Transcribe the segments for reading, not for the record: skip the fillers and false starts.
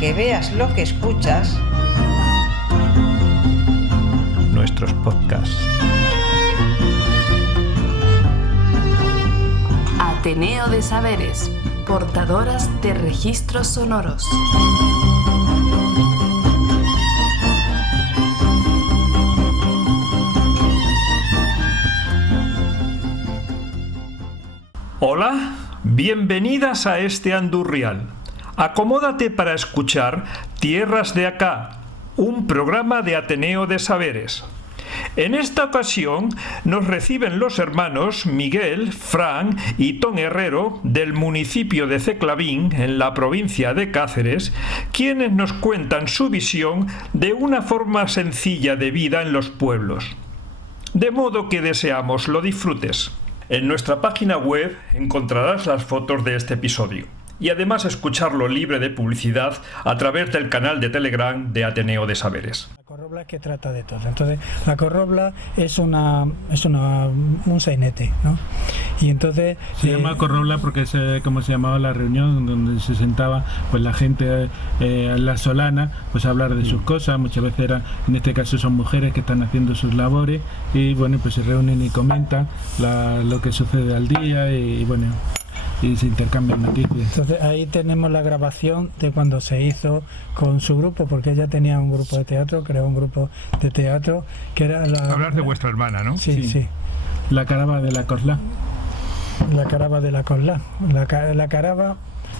que veas lo que escuchas. Nuestros podcasts. Ateneo de Saberes, portadoras de registros sonoros. Hola, bienvenidas a este Andurrial. Acomódate para escuchar Tierras de Acá, un programa de Ateneo de Saberes. En esta ocasión nos reciben los hermanos Miguel, Fran y Ton Herrero del municipio de Ceclavín, en la provincia de Cáceres, quienes nos cuentan su visión de una forma sencilla de vida en los pueblos. De modo que deseamos lo disfrutes. En nuestra página web encontrarás las fotos de este episodio y además escucharlo libre de publicidad a través del canal de Telegram de Ateneo de Saberes. La corrobla es que trata de todo. Entonces, la corrobla es un sainete, ¿no? Y entonces se llama corrobla porque es como se llamaba la reunión donde se sentaba pues la gente la solana, pues a hablar de sus cosas. Muchas veces en este caso son mujeres que están haciendo sus labores y bueno, pues se reúnen y comentan lo que sucede al día y bueno, y se intercambian noticias. Entonces ahí tenemos la grabación de cuando se hizo con su grupo, porque ella tenía un grupo de teatro, creó un grupo de teatro que era Hablas de vuestra hermana, ¿no? Sí. La carava de la Coslá. La carava de la Coslá. La carava,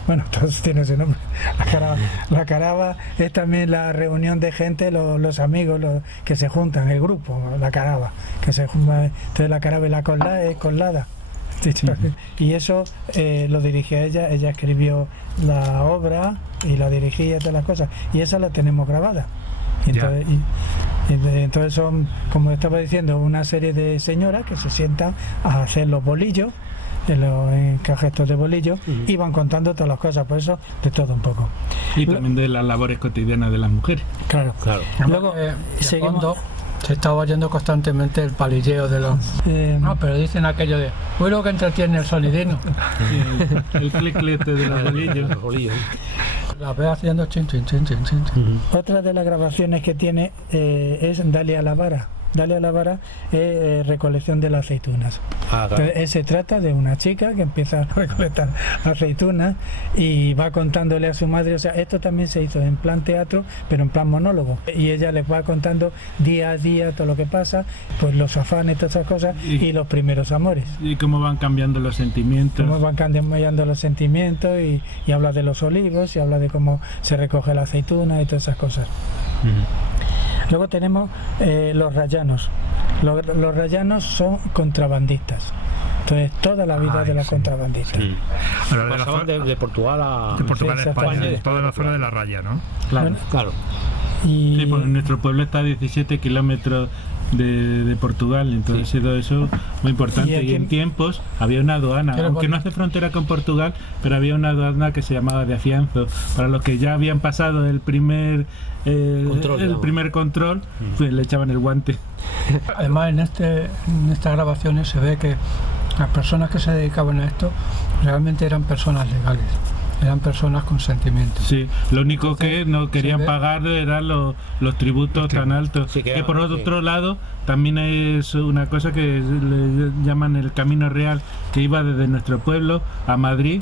bueno, todos tienen ese nombre. La carava es también la reunión de gente, los amigos que se juntan, el grupo, la carava, que se juntan. Entonces la carava y la Coslá es coslada. Y eso lo dirigía ella escribió la obra y la dirigía, todas las cosas, y esa la tenemos grabada. Entonces son, como estaba diciendo, una serie de señoras que se sientan a hacer los bolillos, los encajes de bolillos, y van contando todas las cosas, por eso de todo un poco. Y también de las labores cotidianas de las mujeres. Claro. Luego seguimos. Se está oyendo constantemente el palilleo de los... no, pero dicen aquello de... Uy, lo que entretiene el sonidino. El clic-clic de los bolillos. La veo haciendo chin. Otra de las grabaciones que tiene es Dalia la Vara. Dalia la Vara es recolección de las aceitunas. Claro. Entonces, se trata de una chica que empieza a recolectar aceitunas y va contándole a su madre, o sea, esto también se hizo en plan teatro, pero en plan monólogo. Y ella les va contando día a día todo lo que pasa, pues los afanes, todas esas cosas, y los primeros amores. Y cómo van cambiando los sentimientos. Cómo van cambiando los sentimientos y habla de los olivos, y habla de cómo se recoge la aceituna y todas esas cosas. Luego tenemos los rayanos. Los rayanos son contrabandistas. Entonces, toda la vida de los contrabandistas. Sí. Pasaban de Portugal a España, toda la zona de la raya, ¿no? Claro. Y pues nuestro pueblo está a 17 kilómetros de Portugal, entonces todo eso muy importante. Y en tiempos había una aduana, aunque no hace frontera con Portugal, pero había una aduana que se llamaba de Afianzo, para los que ya habían pasado el primer control, pues le echaban el guante. Además, en estas grabaciones se ve que las personas que se dedicaban a esto realmente eran personas legales. Eran personas con sentimientos. Sí, lo único que no querían pagar eran los tributos tan altos. Sí, que por otro lado, también es una cosa que le llaman el Camino Real, que iba desde nuestro pueblo a Madrid,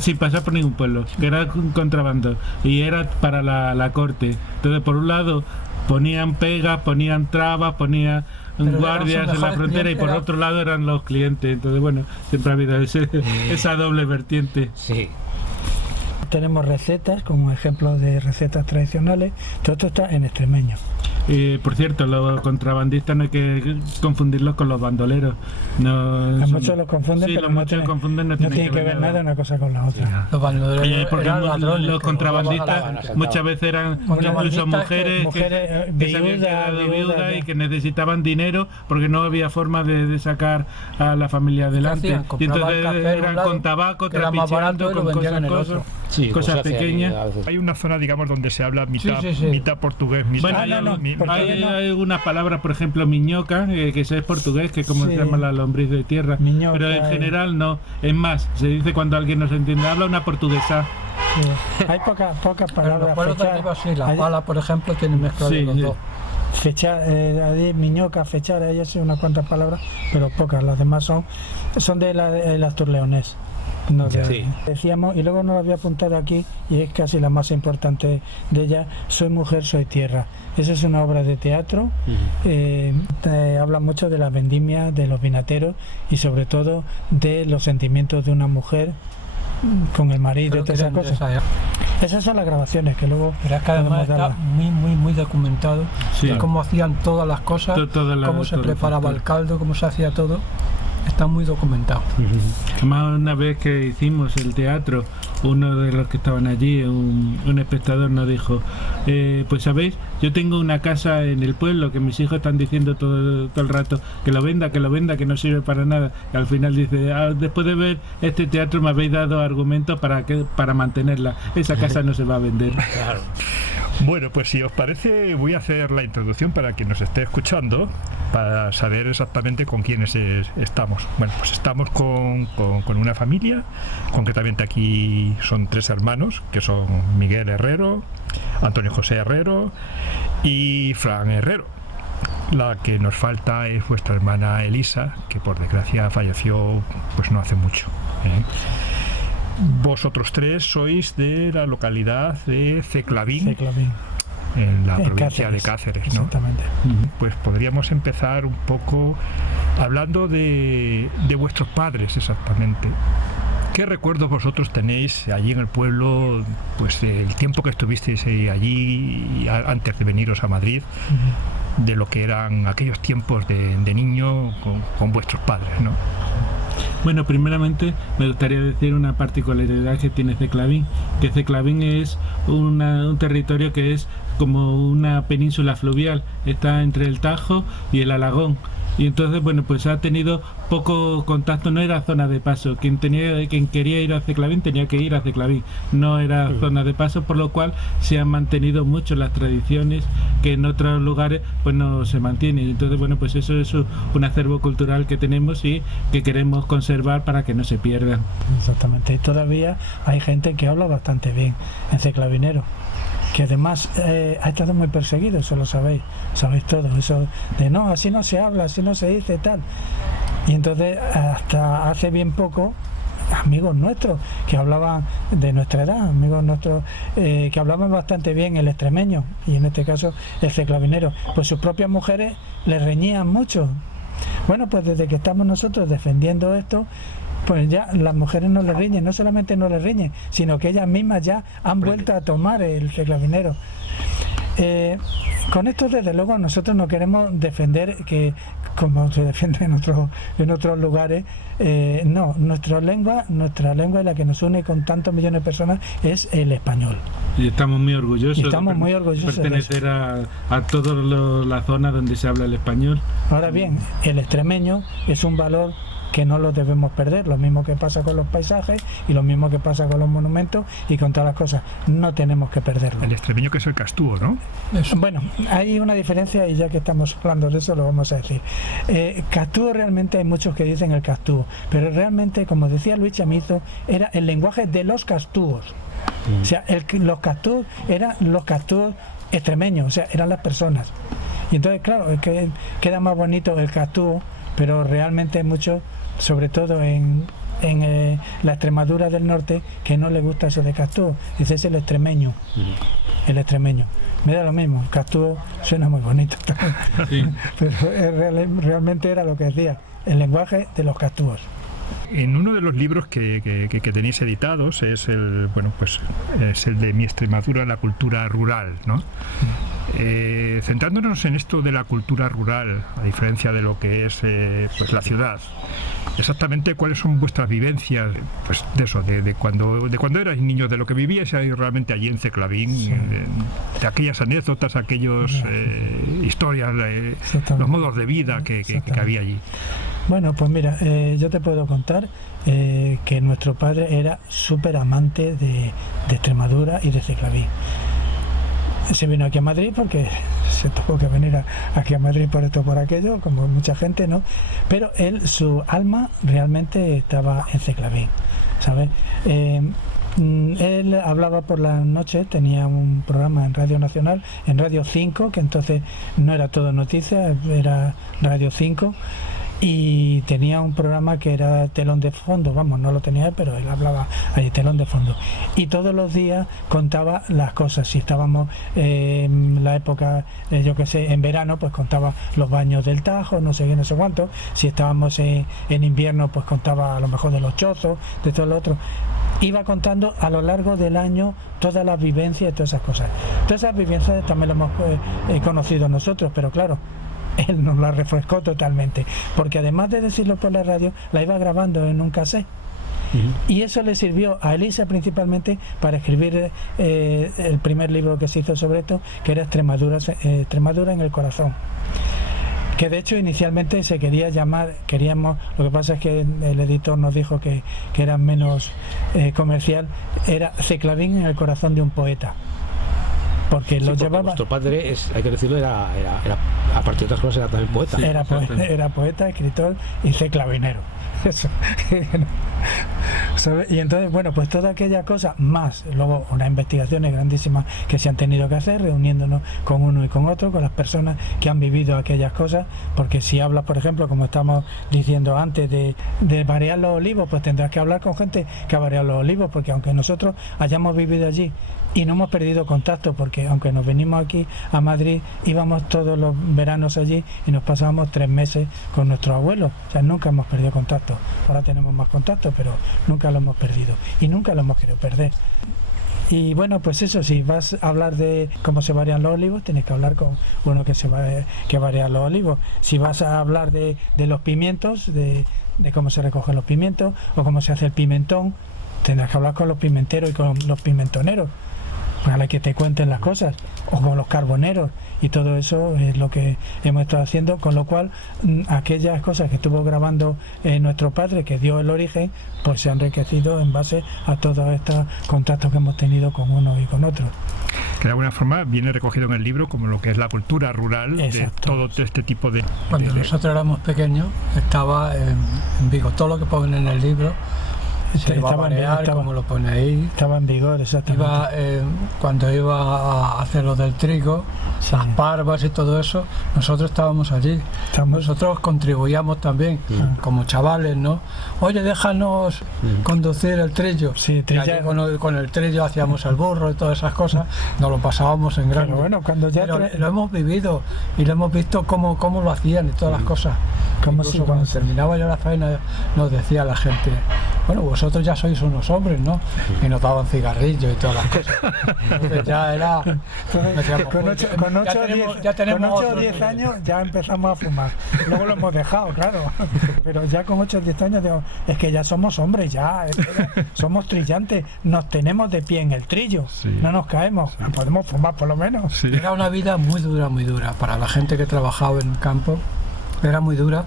sin pasar por ningún pueblo, que era un contrabando, y era para la corte. Entonces, por un lado, ponían pegas, ponían trabas, ponían guardias en la frontera, y por otro lado eran los clientes. Entonces, bueno, siempre ha habido esa doble vertiente. Sí. tenemos recetas, como ejemplo de recetas tradicionales. Todo esto está en extremeño. Por cierto, los contrabandistas no hay que confundirlos con los bandoleros. No, muchos los confunden, sí, pero no tiene que ver nada una cosa con la otra. Sí. Los bandoleros, porque ladrones, los contrabandistas muchas veces eran incluso mujeres que se habían quedado viudas y que necesitaban dinero porque no había forma de sacar a la familia adelante. Y entonces eran con tabaco, trapicheando, con cosas pequeñas. Hay una zona, digamos, donde se habla mitad portugués, mitad... Hay algunas palabras, por ejemplo, miñoca, que eso es portugués, que es como se llama la lombriz de tierra, miñoca, pero en general no. Es más, se dice cuando alguien no se entiende, habla una portuguesa. Hay pocas Pero palabras. los pueblos de arriba sí, la Hay- pala, por ejemplo, tiene mezcla de los dos. Fechar, miñoca, fechar, hay así unas cuantas palabras, pero pocas, las demás son del asturleonés. No, Sí. Decíamos, y luego nos lo había apuntado aquí, y es casi la más importante de ella: soy mujer, soy tierra. Esa es una obra de teatro, habla mucho de la vendimia, de los vinateros y sobre todo de los sentimientos de una mujer con el marido, Creo y que todas esas eran de cosas. esa época. Esas son las grabaciones que luego Pero es que además podemos está darlas. muy documentado, Sí. de cómo hacían todas las cosas, cómo se preparaba el caldo, cómo se hacía todo. Está muy documentado. Más una vez que hicimos el teatro, uno de los que estaban allí, un espectador nos dijo, pues sabéis, yo tengo una casa en el pueblo que mis hijos están diciendo todo el rato que lo venda, que no sirve para nada. Y al final dice, después de ver este teatro me habéis dado argumentos para mantenerla. Esa casa no se va a vender. Claro. Bueno, pues si os parece, voy a hacer la introducción para quien nos esté escuchando, para saber exactamente con quiénes estamos. Bueno, pues estamos con una familia, concretamente aquí son 3 hermanos, que son Miguel Herrero, Antonio José Herrero y Fran Herrero. La que nos falta es vuestra hermana Elisa, que por desgracia falleció pues no hace mucho, ¿eh? Vosotros 3 sois de la localidad de Ceclavín, en la provincia de Cáceres, ¿no? Exactamente. Pues podríamos empezar un poco hablando de vuestros padres exactamente. ¿Qué recuerdos vosotros tenéis allí en el pueblo, pues del tiempo que estuvisteis allí antes de veniros a Madrid, de lo que eran aquellos tiempos de niño con vuestros padres, ¿no? Bueno, primeramente me gustaría decir una particularidad que tiene Ceclavín, que Ceclavín es un territorio que es como una península fluvial, está entre el Tajo y el Alagón. Y entonces, bueno, pues ha tenido poco contacto, no era zona de paso. Quien quería ir a Ceclavín tenía que ir a Ceclavín, no era zona de paso, por lo cual se han mantenido mucho las tradiciones que en otros lugares pues no se mantienen. Entonces, bueno, pues eso es un acervo cultural que tenemos y que queremos conservar para que no se pierdan. Exactamente, y todavía hay gente que habla bastante bien en ceclavinero, que además ha estado muy perseguido, eso lo sabéis todo, eso de no, así no se habla, así no se dice, tal. Y entonces hasta hace bien poco, amigos nuestros que hablaban de nuestra edad, amigos nuestros que hablaban bastante bien el extremeño, y en este caso el ceclavinero, pues sus propias mujeres les reñían mucho. Bueno, pues desde que estamos nosotros defendiendo esto, pues ya las mujeres no le riñen, no solamente no le riñen, sino que ellas mismas ya han vuelto a tomar el ceclavinero. Con esto, desde luego, nosotros no queremos defender que, como se defiende en otros lugares, no, nuestra lengua es la que nos une con tantos millones de personas, es el español. Y estamos muy orgullosos de pertenecer a toda la zona donde se habla el español. Ahora bien, el extremeño es un valor que no lo debemos perder, lo mismo que pasa con los paisajes y lo mismo que pasa con los monumentos y con todas las cosas, no tenemos que perderlo. El extremeño, que es el castúo, ¿no? Bueno, hay una diferencia, y ya que estamos hablando de eso lo vamos a decir. Castúo, realmente hay muchos que dicen el castúo, pero realmente, como decía Luis Chamizo, era el lenguaje de los castúos. O sea, los castúos eran los castúos extremeños, o sea, eran las personas. Y entonces, claro, es que queda más bonito el castúo, pero realmente hay muchos, sobre todo en la Extremadura del norte, que no le gusta eso de castúo. Dice, es el extremeño. El extremeño. Me da lo mismo, castúo suena muy bonito. Sí. Pero realmente era lo que decía, el lenguaje de los castúos. En uno de los libros que tenéis editados es el de Mi Extremadura, la cultura rural, ¿no? Centrándonos en esto de la cultura rural, a diferencia de lo que es pues la ciudad, exactamente cuáles son vuestras vivencias, pues de eso, de cuando erais niños, de lo que vivíais realmente allí en Ceclavín, sí. De aquellas anécdotas, aquellos historias, los modos de vida que había allí. Bueno, pues mira, yo te puedo contar que nuestro padre era súper amante de Extremadura y de Ceclavín. Se vino aquí a Madrid porque se tuvo que venir aquí a Madrid por esto, por aquello, como mucha gente, ¿no? Pero él, su alma realmente estaba en Ceclavín, ¿sabes? Él hablaba por la noche, tenía un programa en Radio Nacional, en Radio 5, que entonces no era todo noticias, era Radio 5, y tenía un programa que era telón de fondo, vamos, no lo tenía él, pero él hablaba ahí, telón de fondo, y todos los días contaba las cosas. Si estábamos en la época, yo que sé, en verano, pues contaba los baños del Tajo, no sé qué, no sé cuánto. Si estábamos en invierno, pues contaba a lo mejor de los chozos, de todo lo otro. Iba contando a lo largo del año todas las vivencias y todas esas cosas. Todas esas vivencias también las hemos conocido nosotros, pero claro, él nos la refrescó totalmente, porque además de decirlo por la radio, la iba grabando en un cassette. Y eso le sirvió a Elisa principalmente para escribir el primer libro que se hizo sobre esto, que era Extremadura en el corazón, que de hecho inicialmente se quería llamar, lo que pasa es que el editor nos dijo que era menos comercial, era Ceclavín en el corazón de un poeta, porque lo llevaba. Nuestro padre, hay que decirlo, era aparte de otras cosas, era también poeta. Sí, era poeta, escritor y ceclavinero. Eso. ¿Sabes? Y entonces, bueno, pues toda aquella cosa, más luego unas investigaciones grandísimas que se han tenido que hacer, reuniéndonos con uno y con otro, con las personas que han vivido aquellas cosas, porque si hablas, por ejemplo, como estamos diciendo antes, de Bareal los Olivos, pues tendrás que hablar con gente que ha Bareal los Olivos, porque aunque nosotros hayamos vivido allí y no hemos perdido contacto, porque aunque nos venimos aquí a Madrid, íbamos todos los veranos allí y nos pasábamos 3 meses con nuestros abuelos, o sea, nunca hemos perdido contacto. Ahora tenemos más contacto, pero nunca lo hemos perdido y nunca lo hemos querido perder. Y bueno, pues eso, si vas a hablar de cómo se varían los olivos, tienes que hablar con uno que varía los olivos. Si vas a hablar de los pimientos, de cómo se recogen los pimientos o cómo se hace el pimentón, tendrás que hablar con los pimenteros y con los pimentoneros para que te cuenten las cosas, o con los carboneros, y todo eso es lo que hemos estado haciendo, con lo cual aquellas cosas que estuvo grabando nuestro padre, que dio el origen, pues se han enriquecido en base a todos estos contactos que hemos tenido con unos y con otros. Que de alguna forma viene recogido en el libro como lo que es la cultura rural. Exacto. De todo este tipo de... Cuando nosotros éramos pequeños, estaba en Vigo, todo lo que ponen en el libro se iba a Bareal, como lo pone ahí. Estaba en vigor, exactamente. Cuando iba a hacer lo del trigo, sí, las parvas y todo eso, nosotros estábamos allí. Nosotros contribuíamos también, como chavales, ¿no? Oye, déjanos conducir el trillo. Sí, con el trillo hacíamos el burro y todas esas cosas, nos lo pasábamos en grande. Pero bueno, cuando ya lo hemos vivido y lo hemos visto cómo lo hacían y todas las cosas. Incluso cuando terminaba ya la faena, nos decía la gente, bueno, vosotros ya sois unos hombres, ¿no? Y nos daban cigarrillos y todas las cosas. Entonces ya era... Con 8 o 10 años ya empezamos a fumar. Luego lo hemos dejado, claro. Pero ya con 8 o 10 años digo, es que ya somos hombres, ya somos trillantes, nos tenemos de pie en el trillo, no nos caemos, podemos fumar por lo menos. Sí. Era una vida muy dura para la gente que trabajaba en el campo. Era muy dura,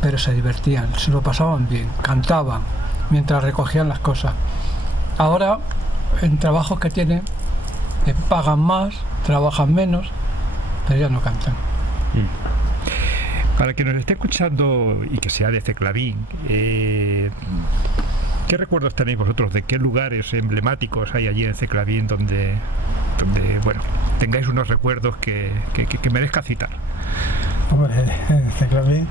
pero se divertían, se lo pasaban bien, cantaban mientras recogían las cosas. Ahora, en trabajos que tienen, les pagan más, trabajan menos, pero ya no cantan. Para quien nos esté escuchando y que sea de Ceclavín, ¿qué recuerdos tenéis vosotros? ¿De qué lugares emblemáticos hay allí en Ceclavín donde bueno, tengáis unos recuerdos que merezca citar? Hombre, en Ceclavín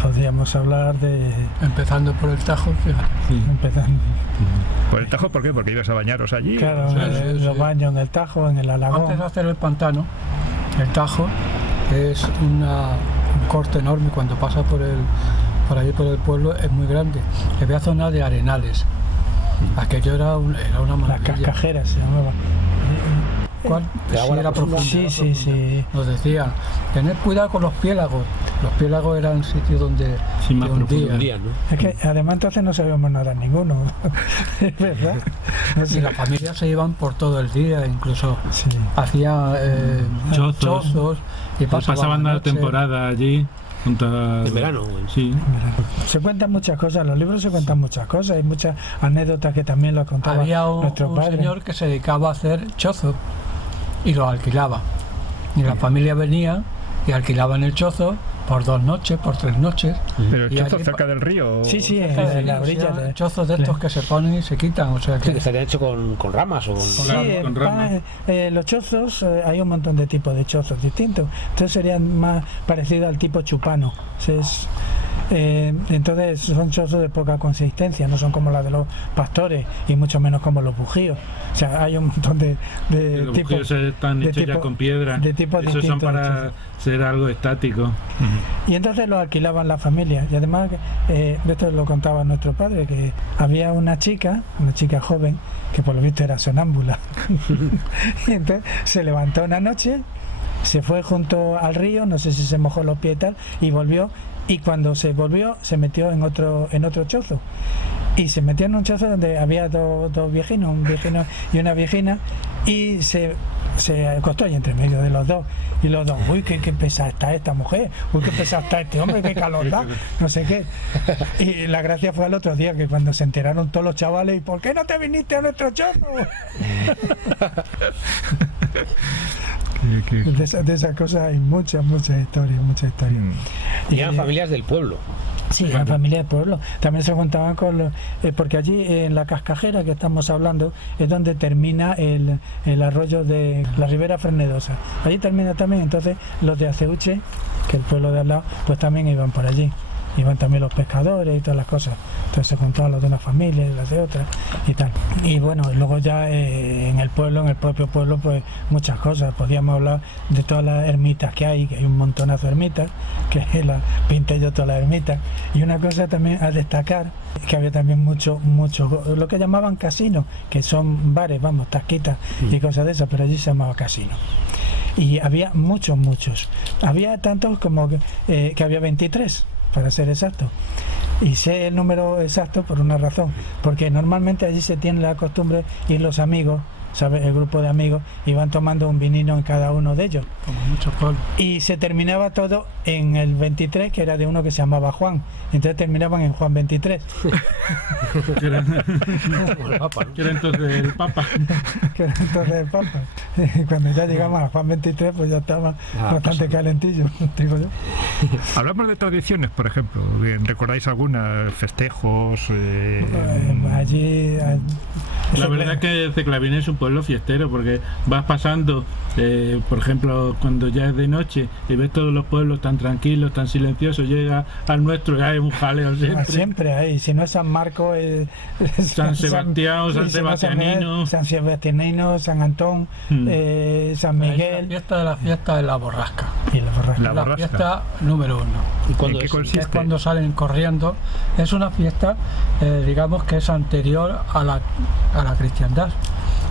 podríamos hablar de... Empezando por el Tajo, fíjate. Sí. ¿Por el Tajo? ¿Por qué? ¿Porque ibas a bañaros allí? Claro, los baños en el Tajo, en el Alagón. Antes de hacer el pantano, el Tajo es un corte enorme. Cuando pasa por allí por el pueblo es muy grande. Había zona de arenales. Aquello era una maravilla. Las Cascajeras se llamaba. ¿Cuál? Sí, era profundo. Sí. Nos decían, tened cuidado con los piélagos. Los piélagos eran sitios donde más hundían, ¿no? Es que además entonces no sabíamos nadar ninguno. Es verdad. Y las familias se iban por todo el día, incluso hacían chozos y pasaban la temporada allí. En verano. Sí. Se cuentan muchas cosas, en los libros se cuentan muchas cosas, hay muchas anécdotas que también lo contaba nuestro padre. Había un señor que se dedicaba a hacer chozos y lo alquilaba. Y la familia venía y alquilaban el chozo por 2 noches, por 3 noches. ¿Pero el Y chozo allí cerca del río? Sí, sí, cerca del en la río, orilla. sí, chozos de estos que se ponen y se quitan, o sea Sí, que que estaría hecho con ramas o con... Sí, con ramas. los chozos, hay un montón de tipos de chozos distintos. Entonces serían más parecidos al tipo chupano. Entonces son chozos de poca consistencia, no son como la de los pastores y mucho menos como los bujíos. O sea, hay un montón de Los tipos. bujíos están de hechos ya tipo- con piedra. de tipos Esos son distintos de para chozos. ser algo estático. Y entonces lo alquilaban las familias. Y además, esto lo contaba nuestro padre, que había una chica joven, que por lo visto era sonámbula. Y entonces se levantó una noche, se fue junto al río, no sé si se mojó los pies y tal, y volvió. Y cuando se volvió, se metió en otro chozo. Y se metió en un chozo donde había dos viejinos, un viejino y una viejina, y se acostó ahí entre medio de los dos. Y los dos, uy, qué pesada está esta mujer, uy, qué pesado está este hombre, qué calor da, no sé qué. Y la gracia fue al otro día, que cuando se enteraron todos los chavales, ¿y por qué no te viniste a nuestro chozo? De esas cosas hay muchas historias. Y eran familias del pueblo. Sí, la familia del pueblo. También se juntaban con los... porque allí en la Cascajera que estamos hablando es donde termina el arroyo de la Ribera Frenedosa. Allí termina también, entonces los de Aceuche, que el pueblo de al lado, pues también iban por allí. Iban también los pescadores y todas las cosas. Entonces se juntaban los de una familia y las de otra y tal. Y bueno, luego ya en el propio pueblo, pues muchas cosas. Podíamos hablar de todas las ermitas que hay un montonazo de ermitas, que las pinté yo todas las ermitas. Y una cosa también a destacar, que había también mucho, lo que llamaban casinos, que son bares, vamos, tasquitas y cosas de esas, pero allí se llamaba casino. Y había muchos. Había tantos como que había 23. Para ser exacto, y sé el número exacto por una razón, porque normalmente allí se tiene la costumbre ir los amigos, ¿sabes? El grupo de amigos, y van tomando un vinino en cada uno de ellos, como muchos pueblos. y se terminaba todo en el 23, que era de uno que se llamaba Juan, entonces terminaban en Juan 23. Que era, El Papa, ¿no? que era entonces el Papa. Que era entonces el Papa. Y cuando ya llegamos a Juan 23, pues ya estaba bastante calentillo, digo yo. Hablamos de tradiciones, por ejemplo. ¿Recordáis algunas? Festejos. Allí La verdad que Ceclavín es un pueblo fiestero, porque vas pasando, por ejemplo, cuando ya es de noche y ves todos los pueblos tan tranquilos, tan silenciosos, llega al nuestro y hay un jaleo siempre. Siempre hay, si no es San Marcos, San Sebastián, San Sebastianino. San Sebastianino, San Antón, San Miguel. La fiesta de la borrasca. Y la borrasca. La La borrasca. fiesta número 1. ¿Y cuándo ¿En qué es? consiste? Es cuando salen corriendo. Es una fiesta, digamos, que es anterior a la cristiandad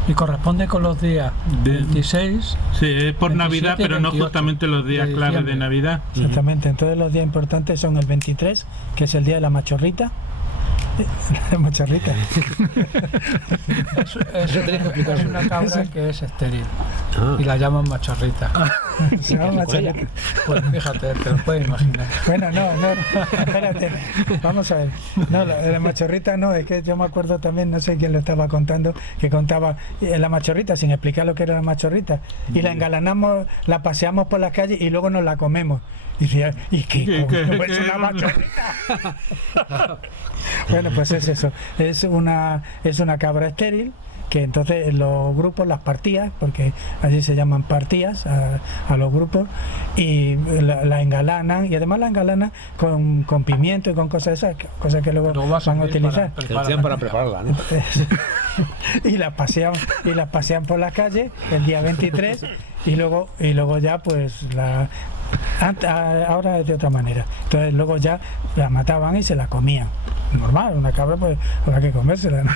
y corresponde con los días 26. Sí, es por 27 Navidad, y pero no 28 justamente los días de claves de diciembre. Navidad. Exactamente, entonces los días importantes son el 23, que es el día de la machorrita. La machorrita. Es una cabra que es estéril Ah. y la llaman machorrita. Se llama machorrita. Pues fíjate, te lo puedes imaginar. Bueno, no, espérate, vamos a ver. No, la machorrita no, es que yo me acuerdo también, no sé quién lo estaba contando, que contaba la machorrita sin explicar lo que era la machorrita. Y la engalanamos, la paseamos por las calles y luego nos la comemos. Y decía, ¿y qué? ¿Cómo es una machorrita? Bueno, pues es eso, es una cabra estéril, que entonces los grupos las partías, porque allí se llaman partías a los grupos, y la engalanan, y además la engalanan con pimiento y con cosas esas, cosas que luego Luego va a van a servir utilizar. Te lo hacían para prepararla, ¿no? Y las pasean por la calle el día 23, y luego ya pues ahora es de otra manera. Entonces luego ya la mataban y se la comían. Normal, una cabra pues habrá que comérsela, ¿no?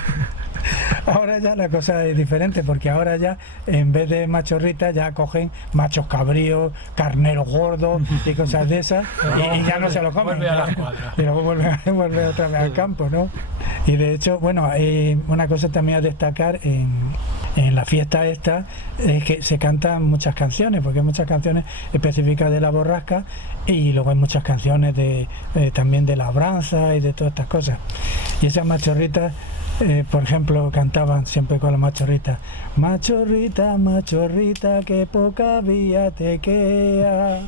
Ahora ya la cosa es diferente, porque ahora ya en vez de machorritas ya cogen machos cabríos, carneros gordos y cosas de esas, y ya no se lo comen. Vuelve a la cuadra. Y luego vuelve otra vez al campo, ¿no? Y de hecho, bueno, hay una cosa también a destacar en la fiesta esta, es que se cantan muchas canciones, porque hay muchas canciones específicas de la borrasca, y luego hay muchas canciones también de labranza y de todas estas cosas. Y esas machorritas por ejemplo, cantaban siempre con la machorrita: machorrita, machorrita, que poca vía te queda.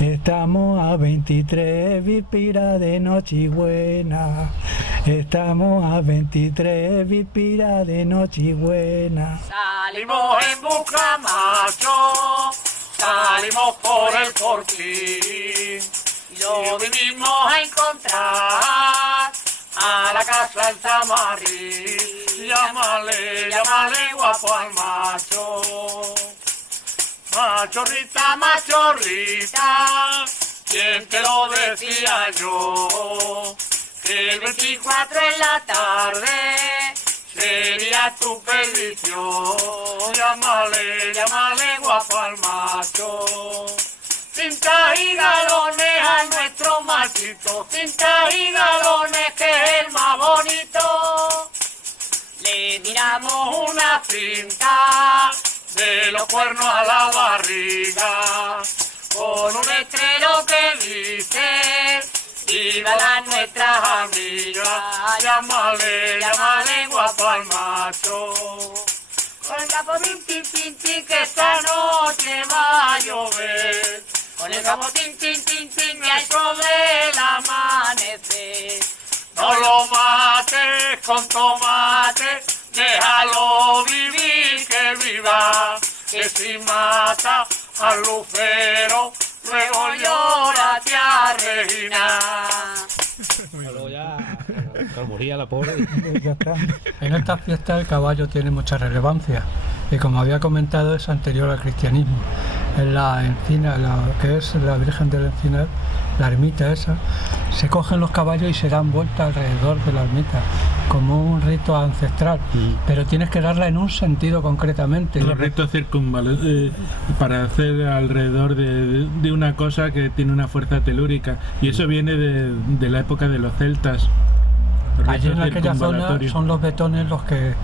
Estamos a 23 víspera de Nochebuena. Estamos a 23 víspera de Nochebuena. Salimos en busca macho, salimos por el Fortín, y lo vinimos a encontrar a la casa del Tamarrí. Llámale, llámale guapo al macho. Machorrita, machorrita, ¿quién te lo decía yo? Que el 24 en la tarde sería tu perdición. Llámale, llámale guapo al macho. Cinta y galones a nuestro machito, cinta y galones que es el más bonito. Le tiramos una cinta de los cuernos a la barriga, con un letrero que dice: viva las nuestras amigas. Llámale, llámale guapo al macho. Con el capo tin, tin, tin, tin, que esta noche va a llover. Con el capo tin, tin, tin, tin, y al sol del amanecer. No lo mates con tomate, déjalo vivir que viva. Que si mata al lucero, luego llora tía Regina. Luego ya moría la pobre. En estas fiestas el caballo tiene mucha relevancia y, como había comentado, es anterior al cristianismo. En la encina, que es la Virgen del Encinar, la ermita esa, se cogen los caballos y se dan vueltas alrededor de la ermita, como un rito ancestral, pero tienes que darla en un sentido concretamente. Los ritos para hacer alrededor de una cosa que tiene una fuerza telúrica, y eso viene de la época de los celtas. Allí en aquella zona son los betones los que...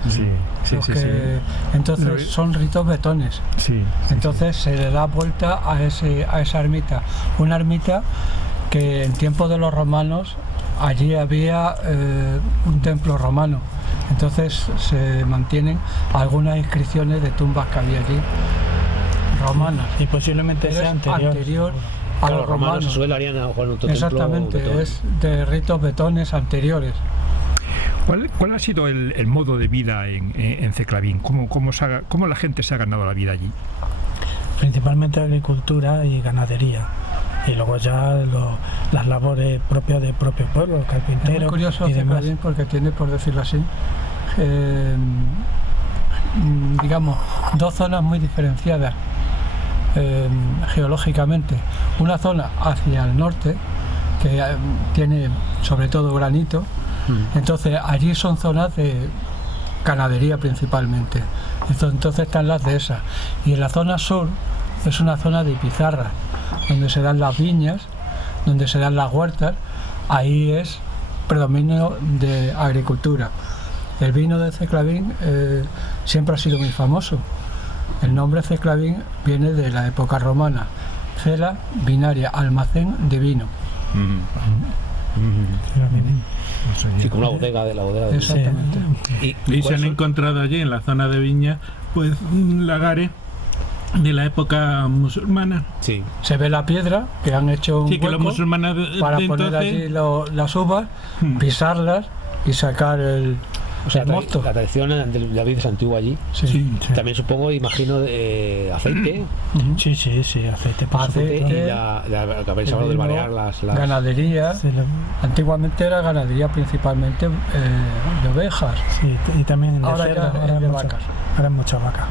Entonces son ritos betones. Entonces se le da vuelta a esa ermita. Una ermita que en tiempos de los romanos allí había un templo romano. Entonces se mantienen algunas inscripciones de tumbas que había allí, romanas. Y posiblemente sea anterior a los romanos. Harían a Juan otro Exactamente, templo, es de ritos betones anteriores. ¿Cuál ha sido el modo de vida en Ceclavín? ¿Cómo la gente se ha ganado la vida allí? Principalmente agricultura y ganadería. Y luego ya las labores propias del propio pueblo, los carpinteros. Es muy curioso Ceclavín porque tiene, por decirlo así, digamos, dos zonas muy diferenciadas geológicamente. Una zona hacia el norte, que tiene sobre todo granito. Entonces allí son zonas de ganadería principalmente. Entonces están las dehesas. Y en la zona sur es una zona de pizarra, donde se dan las viñas, donde se dan las huertas. Ahí es predominio de agricultura. El vino de Ceclavín siempre ha sido muy famoso. El nombre Ceclavín viene de la época romana. Cela, vinaria, almacén de vino. Sí, como una bodega de la bodega. Exactamente. Y se han encontrado allí en la zona de viña, pues lagares de la época musulmana. Sí. Se ve la piedra que han hecho un que los hueco musulmanes para de poner entonces, allí las uvas, pisarlas y sacar el mosto. La tradición de la vida es antigua allí. También supongo, imagino, de aceite. Sí, aceite. Y la que habéis hablado del marear las... Ganadería. Antiguamente era ganadería principalmente de ovejas. Sí, y también de ahora cerdo, ya es de vacas. Ahora es mucha vaca.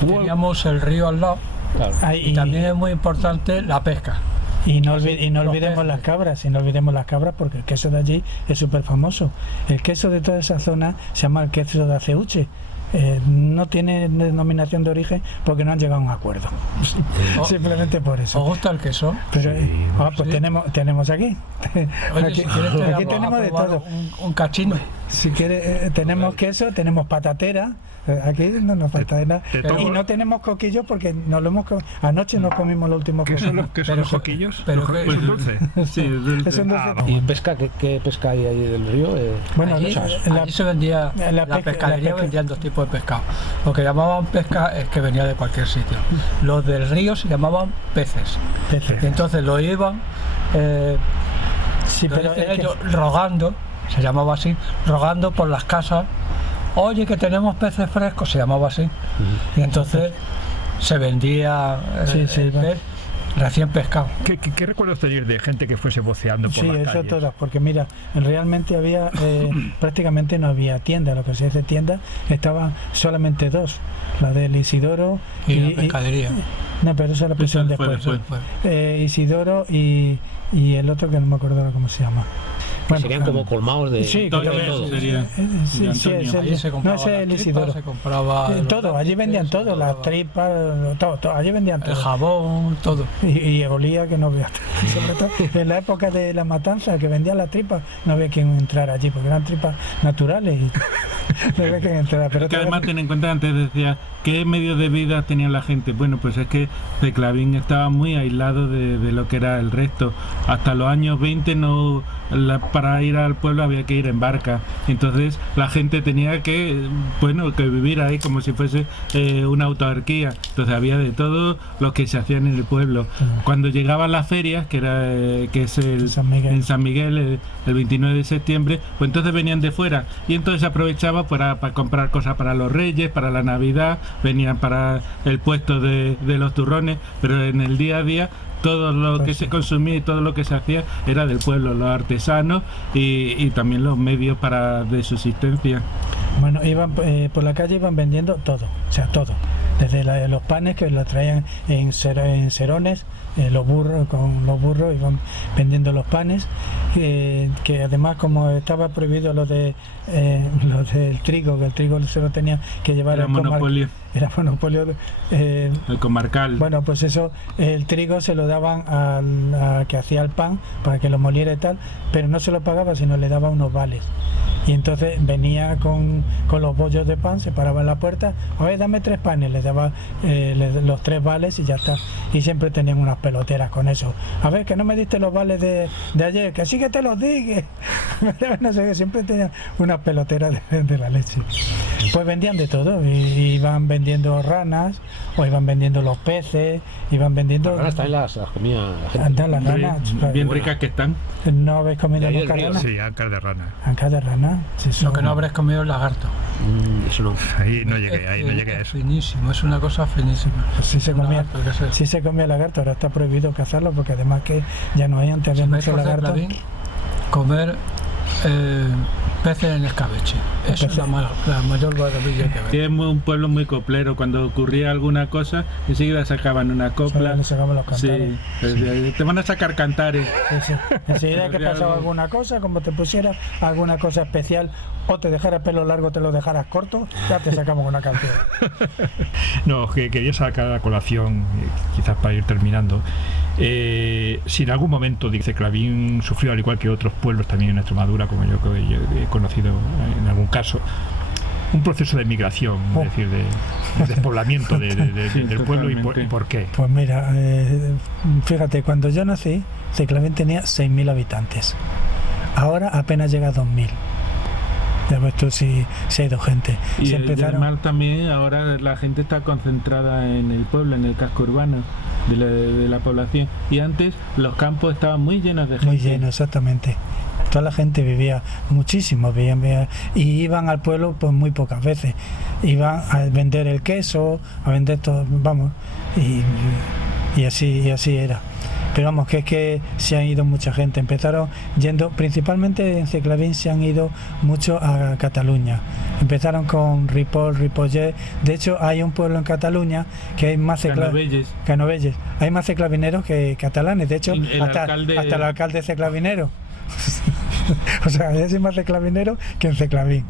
Teníamos el río al lado. Claro. Y también es muy importante la pesca. Y no olvidemos las cabras, porque el queso de allí es súper famoso. El queso de toda esa zona se llama el queso de Aceuche. No tiene denominación de origen porque no han llegado a un acuerdo. Simplemente por eso. ¿Os gusta el queso? Pero, pues tenemos aquí. Oye, aquí si quieres tenemos de todo. Un cachino. Si quieres, tenemos queso, tenemos patatera. Aquí no nos falta nada. Y no tenemos coquillos porque anoche nos comimos los últimos coquillos. ¿Qué son los coquillos? Pero ¿Es un dulce? Sí, es dulce. Es un dulce. ¿Y pesca? ¿Qué pesca hay ahí del río? Bueno, allí se vendía, la pescadería vendían 2 tipos de pescado. Lo que llamaban pesca es que venía de cualquier sitio. Los del río se llamaban peces. Y entonces lo iban sí, pero ellos rogando, se llamaba así, rogando por las casas. Oye, que tenemos peces frescos, se llamaba así. Y entonces se vendía el pez recién pescado. ¿Qué recuerdos tenéis de gente que fuese voceando por las calles? Sí, eso todas, porque mira, realmente había, prácticamente no había tienda, lo que se dice tienda, estaban solamente 2, la del Isidoro y la pescadería. No, pero esa la pusieron después. Isidoro y el otro que no me acuerdo cómo se llama. Bueno, serían como colmados de... Sí, todo. Allí se compraba el Isidoro. Se compraba todo, allí vendían todo, las tripas, todo, allí vendían todo. El jabón, todo. Y olía que no había. Sobre todo en la época de la matanza, que vendían las tripas, no había quien entrar allí, porque eran tripas naturales y no había quien entrar. Pero que además ten en cuenta, antes decía, ¿qué medios de vida tenía la gente? Bueno, pues es que Teclavín estaba muy aislado de lo que era el resto. Hasta los años 20 para ir al pueblo había que ir en barca. Entonces la gente tenía que vivir ahí como si fuese una autarquía. Entonces había de todo lo que se hacía en el pueblo. Cuando llegaban las ferias, que es en San Miguel el 29 de septiembre, pues entonces venían de fuera y entonces se aprovechaba para comprar cosas para los Reyes, para la Navidad, venían para el puesto de los turrones, pero en el día a día todo lo que se consumía y todo lo que se hacía era del pueblo, los artesanos y también los medios de subsistencia. Bueno, iban por la calle, iban vendiendo todo, o sea, todo. Desde los panes que los traían en serones, con los burros iban vendiendo los panes, que además como estaba prohibido lo del trigo, que el trigo se lo tenía que llevar al monopolio. Era monopolio el comarcal. Bueno, pues eso, el trigo se lo daban a que hacía el pan para que lo moliera y tal, pero no se lo pagaba, sino le daba unos vales. Y entonces venía con los bollos de pan, se paraba en la puerta, a ver, dame 3 panes, les daba los 3 vales y ya está. Y siempre tenían unas peloteras con eso. A ver, que no me diste los vales de ayer, que sí que te los di. No sé, siempre tenían unas peloteras de la leche. Pues vendían de todo, iban vendiendo ranas, o iban vendiendo los peces, iban vendiendo... Las ranas también las comía la gente. Las ranas, bien ricas que están. ¿No habéis comido nunca ranas? Sí, ancas de rana. Ancas de rana. Sí, lo que no habréis comido es lagarto. Eso no. Ahí no llegué a eso. Finísimo, es una cosa finísima. Pues sí se comía lagarto, ahora está prohibido cazarlo porque además que ya no hay, antes había mucho lagarto. Comer peces en escabeche. Eso es la mayor maravilla que veo. Es un pueblo muy coplero. Cuando ocurría alguna cosa, enseguida sacaban una copla. Le sacaban los cantares. Sí. Te van a sacar cantares. Sí. Enseguida que pasaba alguna cosa, como te pusiera alguna cosa especial, o te dejara pelo largo, te lo dejaras corto, ya te sacamos una canción. No, que quería sacar a colación, quizás para ir terminando. Si en algún momento Teclavín sufrió, al igual que otros pueblos también en Extremadura, como yo he conocido en algún caso, un proceso de migración, es decir, de despoblamiento del pueblo, y por qué. Pues mira, fíjate, cuando yo nací, Teclavín tenía 6.000 habitantes. Ahora apenas llega a 2.000. Ya ves tú si ha ido gente. Y el mal también, ahora la gente está concentrada en el pueblo, en el casco urbano de la población. Y antes los campos estaban muy llenos de gente. Muy llenos, exactamente. Toda la gente vivía muchísimo, y iban al pueblo pues muy pocas veces. Iban a vender el queso, a vender todo, vamos, y así era. Pero vamos, que es que se han ido mucha gente. Empezaron yendo, principalmente en Teclavín se han ido mucho a Cataluña. Empezaron con Ripoll, Ripollet. De hecho, hay un pueblo en Cataluña que hay más Canovelles. Hay más teclavineros que catalanes. De hecho, hasta el alcalde es teclavinero. O sea, hay más teclavineros que en Teclavín.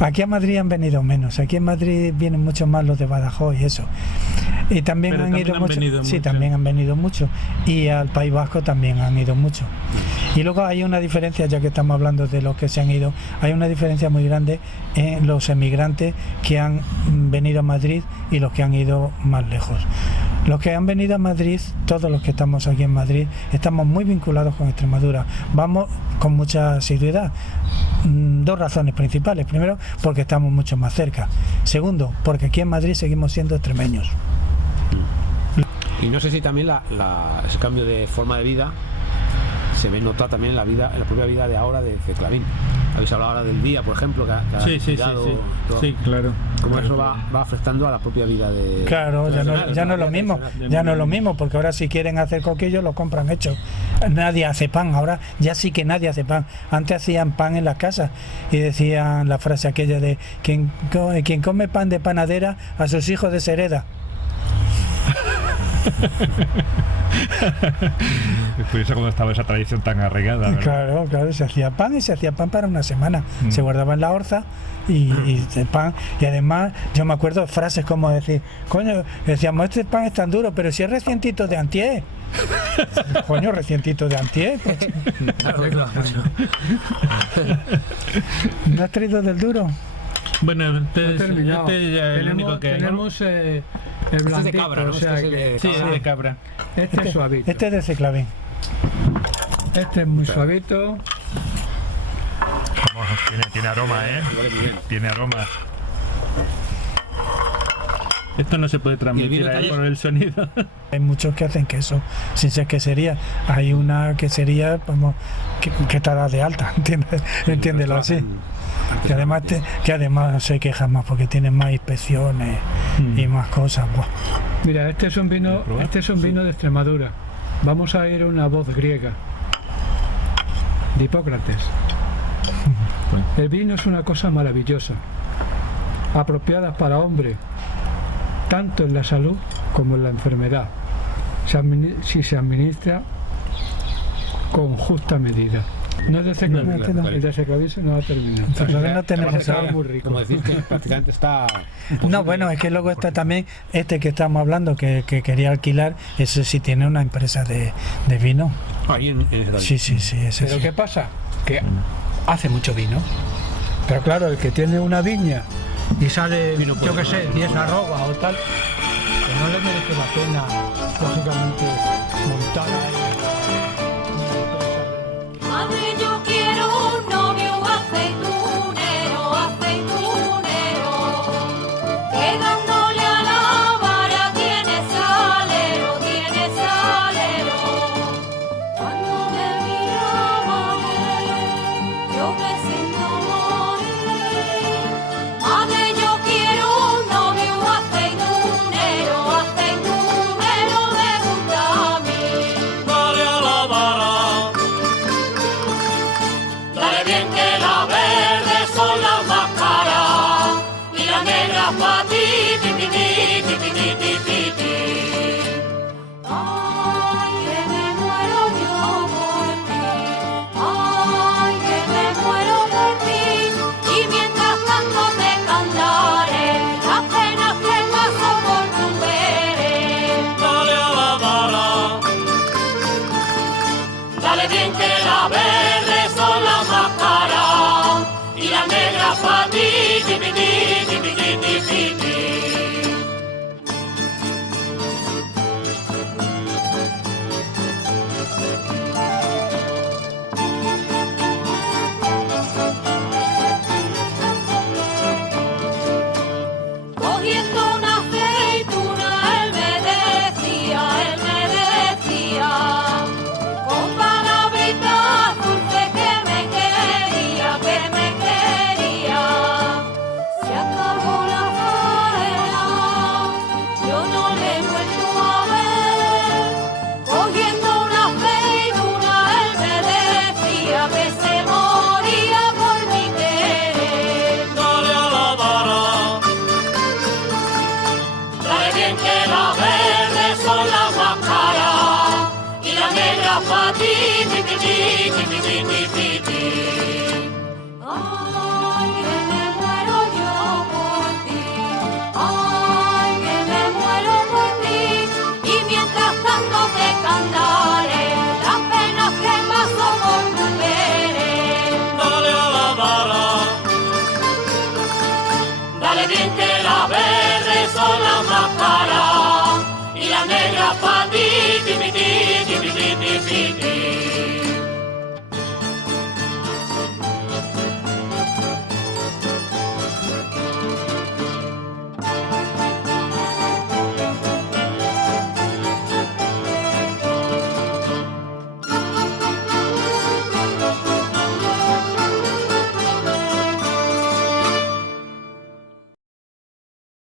Aquí a Madrid han venido menos. Aquí en Madrid vienen mucho más los de Badajoz y eso. Y también Pero han también ido han mucho. venido Sí, mucho. también han venido mucho. Y al País Vasco también han ido mucho. Y luego hay una diferencia, ya que estamos hablando de los que se han ido, hay una diferencia muy grande en los emigrantes que han venido a Madrid y los que han ido más lejos. Los que han venido a Madrid, todos los que estamos aquí en Madrid, estamos muy vinculados con Extremadura. Vamos con mucha asiduidad. Dos razones principales. Primero, porque estamos mucho más cerca. Segundo, porque aquí en Madrid seguimos siendo extremeños. Y no sé si también ese cambio de forma de vida se ve nota también en la propia vida de ahora de Ceclavín. Habéis hablado ahora del día, por ejemplo, que ha Sí, cuidado, todo. Sí, claro. Cómo eso va afectando a la propia vida de... Claro, ya no es lo mismo, ya no es lo mismo, porque ahora si quieren hacer coquillos lo compran hecho. Nadie hace pan, ahora ya sí que nadie hace pan. Antes hacían pan en las casas y decían la frase aquella de quien come pan de panadera a sus hijos deshereda. Es curioso cómo estaba esa tradición tan arraigada, ¿verdad? Claro, se hacía pan y se hacía pan para una semana. Se guardaba en la orza y el pan. Y además, yo me acuerdo de frases como decir, coño, decíamos, este pan es tan duro, pero si es recientito de antier. Coño, recientito de antier. Pues. ¿No has traído del duro? Bueno, este terminado. ya es el único que hay. Tenemos el Este blandito, es de cabra, ¿no? o sea Este que... es Sí, es de cabra. Este es suavito. Este es de Ceclavín. Este es muy suavito. Vamos, tiene aroma, ¿eh? Vale, muy bien. Tiene aroma. Esto no se puede transmitir ahí por el sonido. Hay muchos que hacen queso sin ser quesería. Hay una quesería como que está de alta, entiéndelo así. Que además se quejan más porque tienen más inspecciones y más cosas. Buah. Mira, este es un vino de Extremadura. Vamos a ir a una voz griega de Hipócrates. El vino es una cosa maravillosa, apropiada para hombre, tanto en la salud como en la enfermedad, si se administra con justa medida. No es de Ceclavín, el de Ceclavín se nos ha terminado. Todavía no tenemos Está muy rico. Como decís, que prácticamente está... No, bueno, es que luego está también este que estamos hablando que quería alquilar, ese sí tiene una empresa de vino. Ahí en ese Sí, ese Pero sí. ¿qué pasa? Que hace mucho vino. Pero claro, el que tiene una viña y sale, yo qué sé, 10 arrobas o tal, que no le merece la pena, lógicamente, montar Madre, yo quiero un novio aceitunero, aceitunero, que dándole a la vara tiene salero, tiene salero. Cuando me miraba yo me siento morir. Madre, yo quiero un novio aceitunero, aceitunero, me gusta a mí. Dale a la vara. Dale bien que la verde son las más caras y la negra pa' ti, ti, ti, ti, ti, ti, ti, ti, ti, ti. Ay, que me muero yo por ti, ay, que me muero por ti, y mientras tanto te cantaré las penas que paso por tu veres. Dale a la vara. Dale bien que la verde son las más caras y la negra pa' ti, ti, ti, ti, ti, ti, ti, ti, ti, ti. Cogiendo una aceituna, él me decía, con palabritas dulces que me quería, se acabó la faena, yo no le he vuelto a ver. Cogiendo una aceituna, él me decía que se moría por mi querer. Dale a la vara. Dale bien que la verde son las más caras y la negra pa' ti, ti, ti, ti, ti, ti, ti, ti, ti.